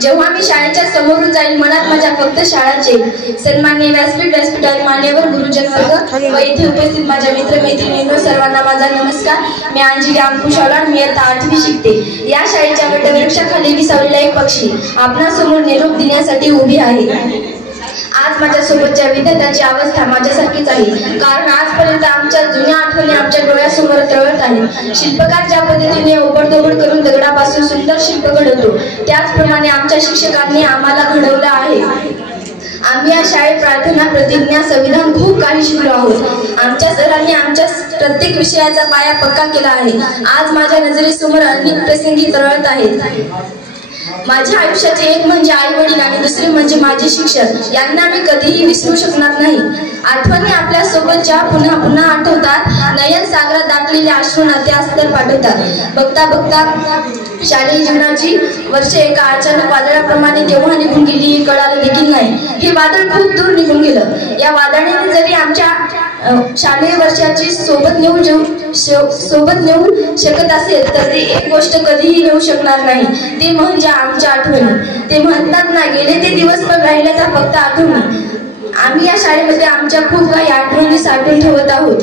जेव्हा मी शाळेच्या समोरून जाईल मनात माझ्या फक्त शाळाच येईल. सन्माननीय व्यासपीठ मान्यवर गुरुजन वर्ग व येथे उपस्थित माझ्या मित्र मैत्रिणींनो सर्वांना माझा नमस्कार. मी अंजली अंकुश आव्हाड, मी आता 8वी शिकते. या शाळेच्या वटवृक्षाखाली विसावलेला एक पक्षी आपणासमोर निरोप देण्यासाठी उभी आहे. आज माझ्या सोबतच्या विद्यार्थ्यांची अवस्था माझ्यासारखीच आहे, कारण आजपर्यंत आमच्या जुन्या आठवणी आमच्या डोळ्यासमोर तरळत आहेत. शिल्पकार ज्या पद्धतीने ओबडधोबड करून दगडापासून सुंदर शिल्प घडवतो, त्याचप्रमाणे आमच्या शिक्षकांनी आम्हाला घडवलं आहे. आम्ही या शाळेत प्रार्थना, प्रतिज्ञा, संविधान खूप काही शिकलो आहोत. आमच्या सरांनी आमच्या प्रत्येक विषयाचा पाया पक्का केला आहे. आज माझ्या नजरेसमोर अनेक प्रसंगी तरळत आहेत. माझ्या आयुष्याचे एक म्हणजे आई वडील आणि दुसरे म्हणजे माझे शिक्षक. यांना मी कधीही विसरू शकणार नाही. आठवणी आपल्या सोबतच्या पुन्हा पुन्हा आठवतात. नयन सागरात दाटलेले अश्रू नाते अस्तर पाठवतात. बघता बघता शालेय जीवनाची वर्षे एका अचानक वादळाप्रमाणे केव्हा निघून गेली हे कळालं देखील नाही. हे वादळ खूप दूर निघून गेलं. या वादळाने जरी आमच्या शालेय वर्षाची सोबत नेऊ शकत असेल तर ती एक गोष्ट कधीही नेऊ शकणार नाही, ते म्हणजे आमच्या आठवणी. ते म्हणतात ना, गेले ते दिवस पण राहिल्याचा फक्त आठवणी. आम्ही या शाळेमध्ये आमच्या खूप काही आठवणी साठवून ठेवत आहोत.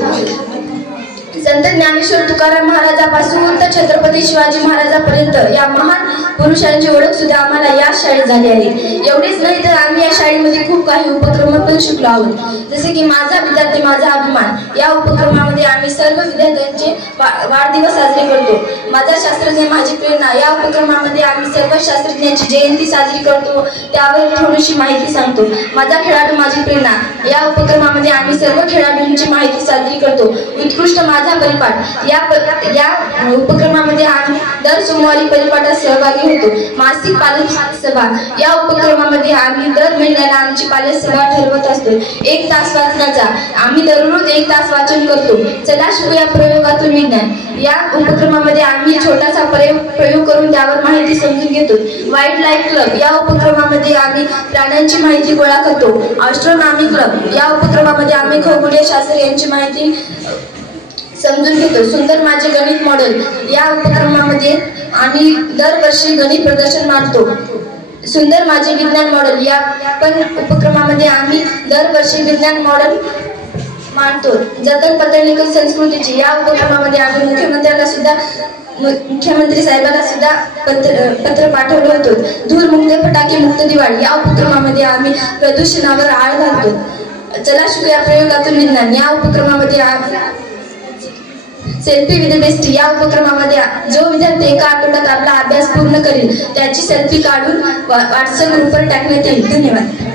संत ज्ञानेश्वर तुकाराम महाराजापासून तर छत्रपती शिवाजी महाराजांपर्यंत या महान पुरुषांची ओळख सुद्धा आम्हाला या शाळेत झाली आहे. एवढेच नाही तर आम्ही या शाळेमध्ये खूप काही उपक्रम पण शिकलो आहोत, जसे की माझा विद्यार्थी माझा अभिमान. या उपक्रमामध्ये आम्ही सर्व विद्यार्थ्यांचे वाढदिवस साजरे करतो. माझा शास्त्रज्ञ माझी प्रेरणा या उपक्रमामध्ये आम्ही सर्व शास्त्रज्ञांची जयंती साजरी करतो, त्यावर थोडीशी माहिती सांगतो. माझा खेळाडू माझी प्रेरणा या उपक्रमामध्ये आम्ही सर्व खेळाडूंची माहिती साजरी करतो. उत्कृष्ट माझा परिपाठ या उपक्रमामध्ये आम्ही दर सोमवारी परिपाठात सहभागी होतो. मासिक पालक सभा या उपक्रमामध्ये आम्ही दर महिन्याला आमची पालक सभा ठरवत असतो. 1 तास वाचनाचा आम्ही दररोज 1 तास वाचन करतो. चला शिकूया प्रयोगातून विज्ञान या उपक्रमामध्ये आम्ही छोटासा प्रयोग करून त्यावर माहिती समजून घेतो. वाईल्ड लाईफ क्लब या उपक्रमामध्ये आम्ही प्राण्यांची माहिती गोळा करतो. ॲस्ट्रॉनॉमी क्लब या उपक्रमामध्ये आम्ही खगोलीय शास्त्र यांची माहिती समजून घेतो. सुंदर माझे गणित मॉडेल या उपक्रमामध्ये आम्ही दरवर्षी गणित प्रदर्शन मांडतो. सुंदर माझे विज्ञान मॉडेल या पण उपक्रमामध्ये आम्ही दरवर्षी विज्ञान मॉडेल मांडतो. जतन पत्रलेखन संस्कृतीची या उपक्रमामध्ये आम्ही मुख्यमंत्री साहेबांना सुद्धा पत्र पाठवलं होतं. धूर मुक्त फटाके मुक्त दिवाळी या उपक्रमामध्ये आम्ही प्रदूषणावर आळ घालतो. चला शिकूया प्रयोगातून विज्ञान या उपक्रमामध्ये सेल्फी विथ बेस्ट या उपक्रमामध्ये जो विद्यार्थी एका आठवड्यात आपला अभ्यास पूर्ण करेल त्याची सेल्फी काढून व्हॉट्सअप ग्रुपवर टाकण्यात येईल. धन्यवाद.